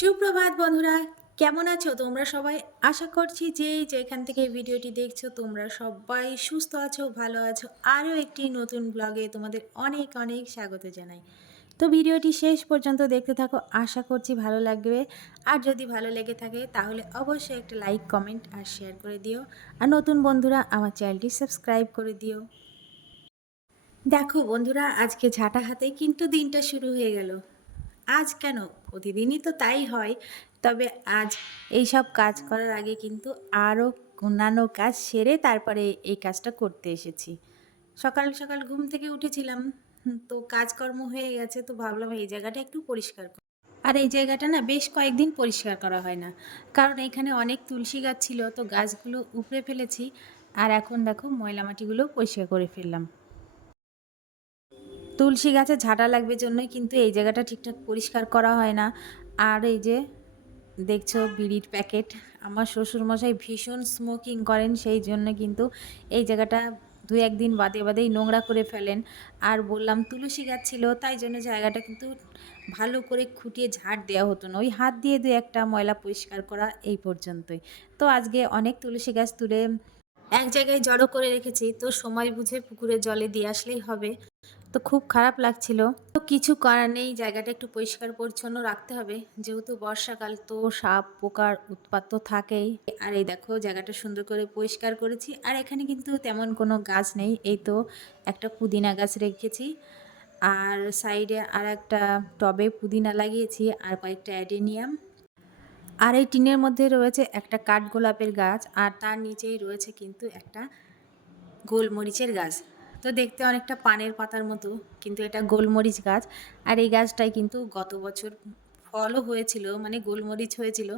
সুপ্রভাত বন্ধুরা, কেমন আছো তোমরা সবাই? আশা করছি যে যেখান থেকে ভিডিওটি দেখছ, তোমরা সবাই সুস্থ আছো, ভালো আছো। আরও একটি নতুন ব্লগে তোমাদের অনেক অনেক স্বাগত জানাই। তো ভিডিওটি শেষ পর্যন্ত দেখতে থাকো, আশা করছি ভালো লাগবে। আর যদি ভালো লেগে থাকে, তাহলে অবশ্যই একটা লাইক কমেন্ট আর শেয়ার করে দিও। আর নতুন বন্ধুরা, আমার চ্যানেলটি সাবস্ক্রাইব করে দিও। দেখো বন্ধুরা, আজকে ঝাঁটা হাতে কিন্তু দিনটা শুরু হয়ে গেল। আজ কেন প্রতিদিনই তো তাই হয়। তবে আজ এই সব কাজ করার আগে কিন্তু আরও অন্যান্য কাজ সেরে তারপরে এই কাজটা করতে এসেছি। সকাল সকাল ঘুম থেকে উঠেছিলাম। তো কাজকর্ম হয়ে গেছে, তো ভাবলাম এই জায়গাটা একটু পরিষ্কার আর এই জায়গাটা না বেশ কয়েকদিন পরিষ্কার করা হয় না। কারণ এখানে অনেক তুলসী গাছ ছিল, তো গাছগুলো উপড়ে ফেলেছি। আর এখন দেখো ময়লা মাটিগুলো পরিষ্কার করে ফেললাম। তুলসী গাছে ঝাঁটা লাগবে জন্যই কিন্তু এই জায়গাটা ঠিকঠাক পরিষ্কার করা হয় না। আর এই যে দেখছ বিড়ির প্যাকেট, আমার শ্বশুরমশাই ভীষণ স্মোকিং করেন, সেই জন্য কিন্তু এই জায়গাটা দু একদিন বাদে বাদেই নোংরা করে ফেলেন। আর বললাম তুলসী গাছ ছিল, তাই জন্য জায়গাটা কিন্তু ভালো করে খুঁটিয়ে ঝাড় দেওয়া হতো না। ওই হাত দিয়ে দু একটা ময়লা পরিষ্কার করা এই পর্যন্তই। তো আজকে অনেক তুলসী গাছ তুলে এক জায়গায় জড়ো করে রেখেছি, তো সময় বুঝে পুকুরে জলে দিয়ে আসলেই হবে। তো খুব খারাপ লাগছিল। তো কিছু করার নেই, জায়গাটা একটু পরিষ্কার পরিচ্ছন্ন রাখতে হবে। যেহেতু বর্ষাকাল, তো সাপ, পোকার উৎপাত তো থাকেই। আর এই দেখো, জায়গাটা সুন্দর করে পরিষ্কার করেছি। আর এখানে কিন্তু তেমন কোনো গাছ নেই। এই তো একটা পুদিনা গাছ রেখেছি। আর সাইডে আর একটা টবে পুদিনা লাগিয়েছি আর কয়েকটা অ্যাডেনিয়াম। আর এই টিনের মধ্যে রয়েছে একটা কাঠগোলাপের গাছ আর তার নিচেই রয়েছে কিন্তু একটা গোলমরিচের গাছ। তো দেখতে অনেকটা পানের পাতার মতো, কিন্তু এটা গোলমরিচ গাছ। আর এই গাছটাই কিন্তু গত বছর ফলও হয়েছিল মানে গোলমরিচ হয়েছিল।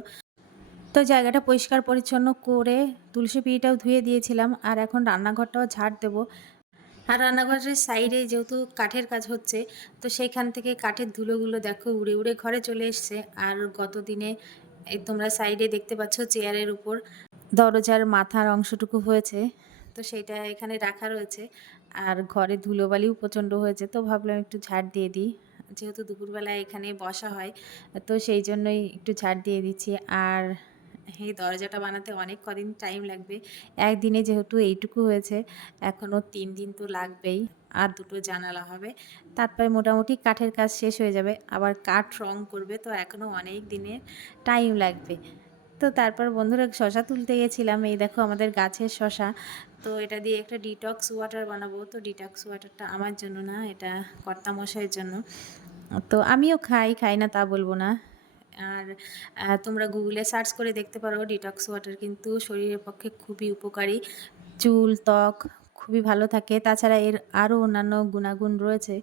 তো জায়গাটা পরিষ্কার পরিচ্ছন্ন করে তুলসী পিঁড়িটাও ধুয়ে দিয়েছিলাম, আর এখন রান্নাঘরটাও ঝাড় দেবো। আর রান্নাঘরের সাইডে যেহেতু কাঠের কাজ হচ্ছে, তো সেইখান থেকে কাঠের ধুলোগুলো দেখো উড়ে উড়ে ঘরে চলে এসছে। আর গত দিনে তোমরা সাইডে দেখতে পাচ্ছ চেয়ারের উপর দরজার মাথার অংশটুকু হয়েছে, তো সেইটা এখানে রাখা রয়েছে। আর ঘরে ধুলোবালিও প্রচণ্ড হয়েছে, তো ভাবলাম একটু ঝাড় দিয়ে দিই। যেহেতু দুপুরবেলায় এখানে বসা হয়, তো সেই জন্যই একটু ঝাড় দিয়ে দিচ্ছি। আর এই দরজাটা বানাতে অনেক কদিন টাইম লাগবে। একদিনে যেহেতু এইটুকু হয়েছে, এখনও তিন দিন তো লাগবেই, আর দুটো জানালা হবে। তারপরে মোটামুটি কাঠের কাজ শেষ হয়ে যাবে, আবার কাঠ রং করবে, তো এখনও অনেক দিনের টাইম লাগবে। তো তারপর বন্ধুরা শশা তুলতে গেছিলাম, এই দেখো আমাদের গাছের শশা। তো এটা দিয়ে একটা ডিটক্স ওয়াটার বানাবো। তো ডিটক্স ওয়াটারটা আমার জন্য না, এটা কর্তা মশাইয়ের জন্য। তো আমিও খাই খাই না তা বলব না। আর তোমরা গুগলে সার্চ করে দেখতে পারো ডিটক্স ওয়াটার কিন্তু শরীরের পক্ষে খুবই উপকারী। চুল, ত্বক খুবই ভালো থাকে। তাছাড়া এর আরও অন্যান্য গুণাগুণ রয়েছে।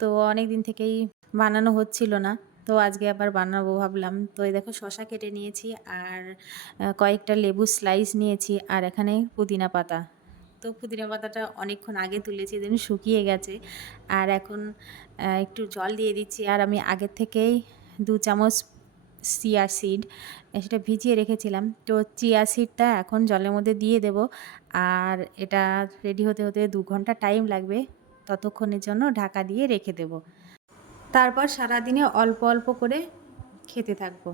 তো অনেক দিন থেকেই বানানো হচ্ছিল না। তো আজকে আবার বানাবো ভাবলাম। তো এই দেখো শশা কেটে নিয়েছি আর কয়েকটা লেবু স্লাইস নিয়েছি। আর এখানে পুদিনা পাতা। তো পুদিনা পাতাটা অনেকক্ষণ আগে তুলেছি দেন শুকিয়ে গেছে। আর এখন একটু জল দিয়ে দিচ্ছি। আর আমি আগের থেকেই দু চামচ চিয়া সিড সেটা ভিজিয়ে রেখেছিলাম। তো চিয়া সিডটা এখন জলের মধ্যে দিয়ে দেব। আর এটা রেডি হতে হতে দু ঘণ্টা টাইম লাগবে। ততক্ষণের জন্য ঢাকা দিয়ে রেখে দেব। তারপর সারাদিনে অল্প অল্প করে খেতে থাকব।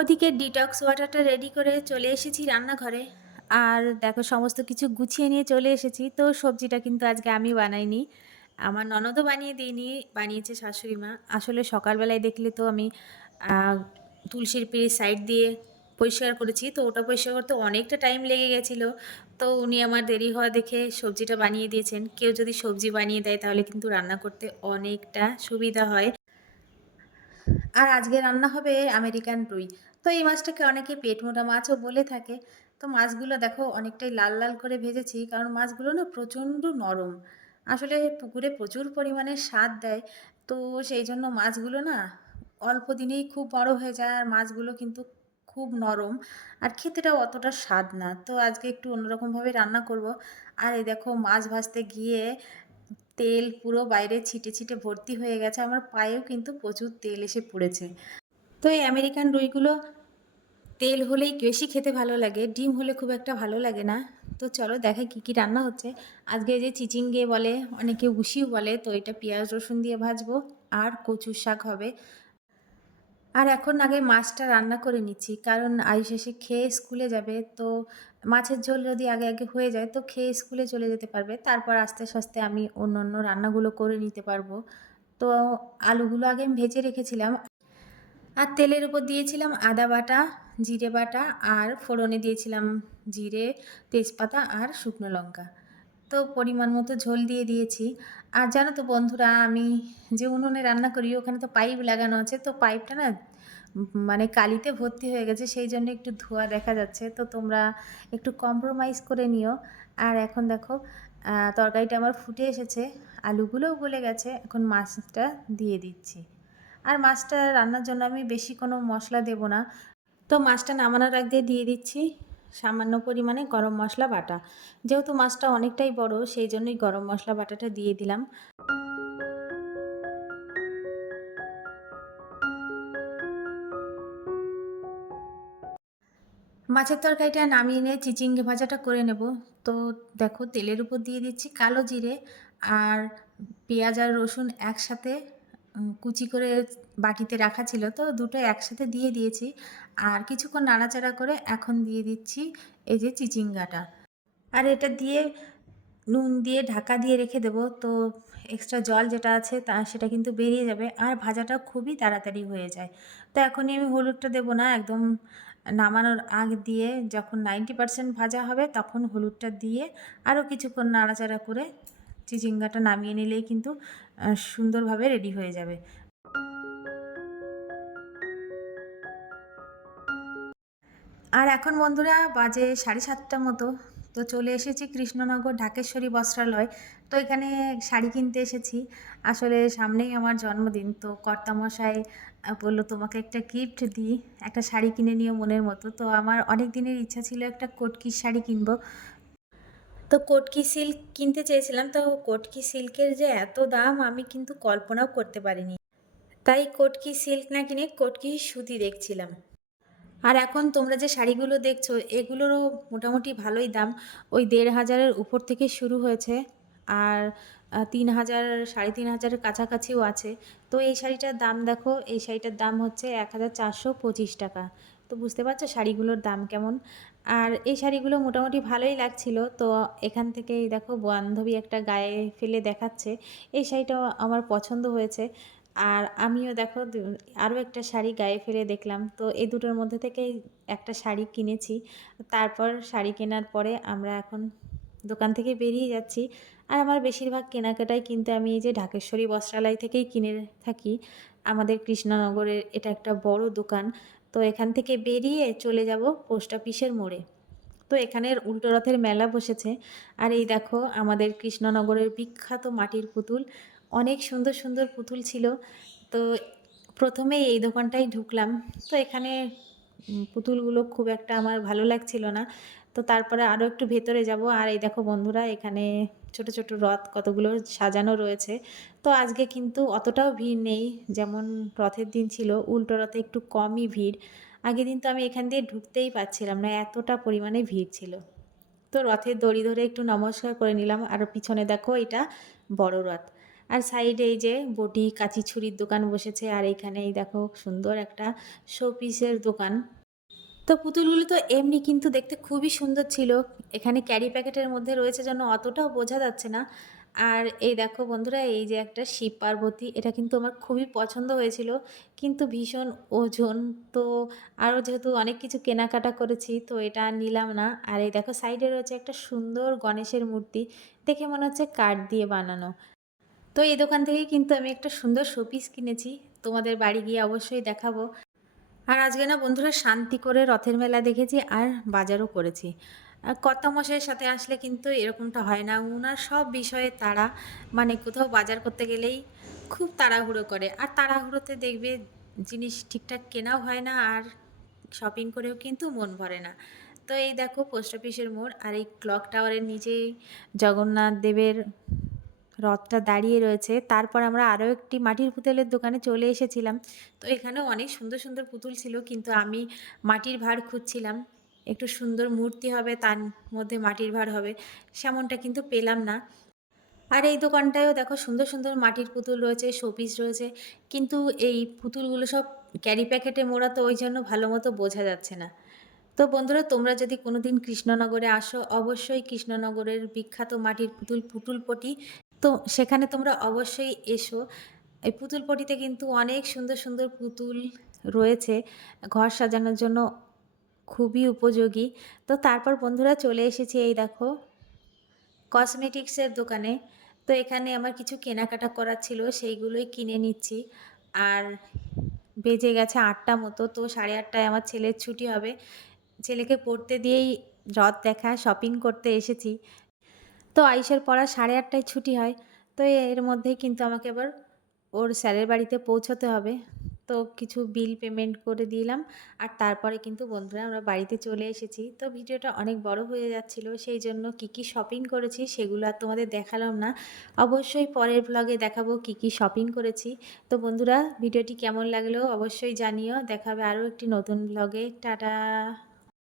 ওদিকে ডিটক্স ওয়াটারটা রেডি করে চলে এসেছি রান্নাঘরে। আর দেখো, সমস্ত কিছু গুছিয়ে নিয়ে চলে এসেছি। তো সবজিটা কিন্তু আজকে আমি বানাইনি। আমার ননদও বানিয়ে দিইনি, বানিয়েছে শাশুড়ি মা। আসলে সকালবেলায় দেখলে তো আমি তুলসীর পিড়ি সাইড দিয়ে পরিষ্কার করেছি। তো ওটা পরিষ্কার করতে অনেকটা টাইম লেগে গেছিল। তো উনি আমার দেরি হওয়া দেখে সবজিটা বানিয়ে দিয়েছেন। কেউ যদি সবজি বানিয়ে দেয় তাহলে কিন্তু রান্না করতে অনেকটা সুবিধা হয়। আর আজকে রান্না হবে আমেরিকান রুই। তো এই মাছটাকে অনেকে পেট মোটা মাছও বলে থাকে। তো মাছগুলো দেখো অনেকটাই লাল লাল করে ভেজেছি, কারণ মাছগুলো না প্রচণ্ড নরম। আসলে পুকুরে প্রচুর পরিমাণে স্বাদ দেয়, তো সেই জন্য মাছগুলো না অল্প দিনেই খুব বড় হয়ে যায়, আর মাছগুলো কিন্তু খুব নরম, আর খেতেটাও অতটা স্বাদ না। তো আজকে একটু অন্যরকমভাবে রান্না করব। আর এই দেখো মাছ ভাজতে গিয়ে তেল পুরো বাইরে ছিটে ছিটে ভর্তি হয়ে গেছে, আমার পায়েও কিন্তু প্রচুর তেল এসে পড়েছে। তো এই আমেরিকান রুইগুলো তেল হলেই বেশি খেতে ভালো লাগে, ডিম হলে খুব একটা ভালো লাগে না। তো চলো দেখাই কী কী রান্না হচ্ছে। আজকে যে চিচিঙ্গে বলে, অনেকে উশিও বলে, তো এটা পেঁয়াজ, রসুন দিয়ে ভাজবো, আর কচুর শাক হবে। আর এখন আগে মাছটা রান্না করে নিচ্ছি, কারণ আয়ুষ এসে খেয়ে স্কুলে যাবে, তো মাছের ঝোল যদি আগে আগে হয়ে যায়, তো খেয়ে স্কুলে চলে যেতে পারবে। তারপর আস্তে আস্তে আমি অন্য অন্য রান্নাগুলো করে নিতে পারব। তো আলুগুলো আগে আমি ভেজে রেখেছিলাম আর তেলের উপর দিয়েছিলাম আদা বাটা, জিরে বাটা আর ফোড়নে দিয়েছিলাম জিরে, তেজপাতা আর শুকনো লঙ্কা। তো পরিমাণ মতো ঝোল দিয়ে দিয়েছি। আর জানো তো বন্ধুরা, আমি যে উনুনে রান্না করি, ওখানে তো পাইপ লাগানো আছে, তো পাইপটা না মানে কালিতে ভর্তি হয়ে গেছে, সেই জন্য একটু ধোয়া দেখা যাচ্ছে। তো তোমরা একটু কম্প্রোমাইজ করে নিও। আর এখন দেখো তরকারিটা আমার ফুটে এসেছে, আলুগুলোও গলে গেছে, এখন মাছটা দিয়ে দিচ্ছি। আর মাছটা রান্নার জন্য আমি বেশি কোনো মশলা দেব না। তো মাছটা নামানোর আগ দিয়ে দিয়ে দিচ্ছি সামান্য পরিমাণে গরম মশলা বাটা। যেহেতু মাছটা অনেকটাই বড়, সেই জন্যই গরম মশলা বাটাটা দিয়ে দিলাম। মাছের তরকারিটা নামিয়ে নিয়ে চিচিঙ্গে ভাজাটা করে নেব। তো দেখো তেলের উপর দিয়ে দিচ্ছি কালো জিরে আর পেঁয়াজ আর রসুন একসাথে কুচি করে বাটিতে রাখা ছিল, তো দুটো একসাথে দিয়ে দিয়েছি। আর কিছুক্ষণ নাড়াচাড়া করে এখন দিয়ে দিচ্ছি এই যে চিচিঙ্গাটা। আর এটা দিয়ে নুন দিয়ে ঢাকা দিয়ে রেখে দেবো, তো এক্সট্রা জল যেটা আছে তা সেটা কিন্তু বেরিয়ে যাবে আর ভাজাটা খুবই তাড়াতাড়ি হয়ে যায়। তো এখনই আমি হলুদটা দেবো না, একদম নামানোর আগ দিয়ে যখন নাইনটি পারসেন্ট ভাজা হবে তখন হলুদটা দিয়ে আরও কিছুক্ষণ নাড়াচাড়া করে চিচিঙ্গাটা নামিয়ে নিলেই কিন্তু সুন্দরভাবে রেডি হয়ে যাবে। আর এখন বন্ধুরা বাজে সাড়ে সাতটা মতো, তো চলে এসেছি কৃষ্ণনগর ঢাকেশ্বরী বস্ত্রালয়। তো এখানে শাড়ি কিনতে এসেছি। আসলে সামনেই আমার জন্মদিন, তো কর্তামশাই বলল, তোমাকে একটা গিফট দিই, একটা শাড়ি কিনে নিও মনের মতো। তো আমার অনেক দিনের ইচ্ছা ছিল একটা কটকির শাড়ি কিনবো। তো কটকি সিল্ক কিনতে চেয়েছিলাম, তো কটকি সিল্কের যে এত দাম আমি কিন্তু কল্পনাও করতে পারিনি। তাই কটকি সিল্ক না কিনে কটকি সুতি দেখছিলাম। আর এখন তোমরা যে শাড়িগুলো দেখছ, এগুলোরও মোটামুটি ভালোই দাম। ওই দেড় হাজারের উপর থেকে শুরু হয়েছে আর তিন হাজার, সাড়ে তিন হাজারের কাছাকাছিও আছে। তো এই শাড়িটার দাম দেখো, এই শাড়িটার দাম হচ্ছে এক হাজার চারশো পঁচিশ টাকা। তো বুঝতে পারছ শাড়িগুলোর দাম কেমন। আর এই শাড়িগুলো মোটামুটি ভালোই লাগছিল। তো এখান থেকে দেখো বান্ধবী একটা গায়ে ফেলে দেখাচ্ছে। এই শাড়িটাও আমার পছন্দ হয়েছে। আর আমিও দেখো আরও একটা শাড়ি গায়ে ফেলে দেখলাম। তো এই দুটোর মধ্যে থেকেই একটা শাড়ি কিনেছি। তারপর শাড়ি কেনার পরে আমরা এখন দোকান থেকে বেরিয়ে যাচ্ছি। আর আমার বেশিরভাগ কেনাকাটাই কিন্তু আমি এই যে ঢাকেশ্বরী বস্ত্রালয় থেকেই কিনে থাকি। আমাদের কৃষ্ণনগরের এটা একটা বড় দোকান। তো এখান থেকে বেরিয়ে চলে যাব পোস্ট অফিসের মোড়ে। তো এখানের উল্টো রথের মেলা বসেছে। আর এই দেখো, আমাদের কৃষ্ণনগরের বিখ্যাত মাটির পুতুল। অনেক সুন্দর সুন্দর পুতুল ছিল। তো প্রথমে এই দোকানটাই ঢুকলাম। তো এখানে পুতুলগুলো খুব একটা আমার ভালো লাগছিল না। তো তারপরে আরও একটু ভেতরে যাব। আর এই দেখো বন্ধুরা, এখানে ছোট ছোট রথ কতগুলো সাজানো রয়েছে। তো আজকে কিন্তু অতটাও ভিড় নেই, যেমন রথের দিন ছিল, উল্টো রথে একটু কমই ভিড়। আগের দিন তো আমি এখান দিয়ে ঢুকতেই পারছিলাম না, এতটা পরিমাণে ভিড় ছিল। তো রথের দড়ি ধরে একটু নমস্কার করে নিলাম, আর পিছনে দেখো এটা বড় রথ। আর সাইডে এই যে বটি কাঁচি ছুরির দোকান বসেছে, আর এইখানে এই দেখো সুন্দর একটা শোপিসের দোকান। তো পুতুলগুলো তো এমনি কিন্তু দেখতে খুবই সুন্দর ছিল। এখানে ক্যারি প্যাকেটের মধ্যে রয়েছে যেন অতটাও বোঝা যাচ্ছে না। আর এই দেখো বন্ধুরা, এই যে একটা শিব পার্বতী, এটা কিন্তু আমার খুবই পছন্দ হয়েছিল। কিন্তু ভীষণ ওজন, তো আরও যেহেতু অনেক কিছু কেনাকাটা করেছি, তো এটা নিলাম না। আর এই দেখো সাইডে রয়েছে একটা সুন্দর গণেশের মূর্তি, দেখে মনে হচ্ছে কাঠ দিয়ে বানানো। তো এই দোকান থেকেই কিন্তু আমি একটা সুন্দর শোপিস কিনেছি। তোমাদের বাড়ি গিয়ে অবশ্যই দেখাবো। আর আজকে না বন্ধুরা শান্তি করে রথের মেলা দেখেছি আর বাজারও করেছি। কর্তামশাইয়ের সাথে আসলে কিন্তু এরকমটা হয় না। ওনার সব বিষয়ে তারা মানে কোথাও বাজার করতে গেলেই খুব তাড়াহুড়ো করে। আর তাড়াহুড়োতে দেখবে জিনিস ঠিকঠাক কেনাও হয় না আর শপিং করেও কিন্তু মন ভরে না। তো এই দেখো পোস্ট অফিসের মোড় আর এই ক্লক টাওয়ারের নিচেই জগন্নাথ দেবের রথটা দাঁড়িয়ে রয়েছে। তারপর আমরা আরও একটি মাটির পুতুলের দোকানে চলে এসেছিলাম। তো এখানেও অনেক সুন্দর সুন্দর পুতুল ছিল, কিন্তু আমি মাটির ভাঁড় খুঁজছিলাম। একটু সুন্দর মূর্তি হবে, তার মধ্যে মাটির ভার হবে, সেমনটা কিন্তু পেলাম না। আর এই দোকানটায়ও দেখো সুন্দর সুন্দর মাটির পুতুল রয়েছে, শোপিস রয়েছে, কিন্তু এই পুতুলগুলো সব ক্যারি প্যাকেটে মোড়া, তো ওই জন্য ভালো মতো বোঝা যাচ্ছে না। তো বন্ধুরা, তোমরা যদি কোনো দিন কৃষ্ণনগরে আসো, অবশ্যই কৃষ্ণনগরের বিখ্যাত মাটির পুতুল, পুতুলপটি তো সেখানে তোমরা অবশ্যই এসো। এই পুতুলপটিতে কিন্তু অনেক সুন্দর সুন্দর পুতুল রয়েছে। ঘর সাজানোর জন্য খুবই উপযোগী। তো তারপর বন্ধুরা চলে এসেছি এই দেখো কসমেটিক্সের দোকানে। তো এখানে আমার কিছু কেনাকাটা করার ছিল, সেইগুলোই কিনে নিচ্ছি। আর বেজে গেছে আটটা মতো, তো সাড়ে আটটায় আমার ছেলের ছুটি হবে। ছেলেকে পড়তে দিয়েই রথ দেখা শপিং করতে এসেছি। তো আইসের পড়া সাড়ে আটটায় ছুটি হয়। তো এর মধ্যেই কিন্তু আমাকে এবার ওর স্যারের বাড়িতে পৌঁছতে হবে। তো কিছু বিল পেমেন্ট করে দিলাম। আর তারপরে কিন্তু বন্ধুরা আমরা বাড়িতে চলে এসেছি। তো ভিডিওটা অনেক বড় হয়ে যাচ্ছিল। সেই জন্য কি কি শপিং করেছি সেগুলো আর তোমাদের দেখালাম না। অবশ্যই পরের ব্লগে দেখাবো কি কি শপিং করেছি। তো বন্ধুরা, ভিডিওটি কেমন লাগল অবশ্যই জানিও। দেখাবে আরও একটি নতুন ব্লগে টাটা!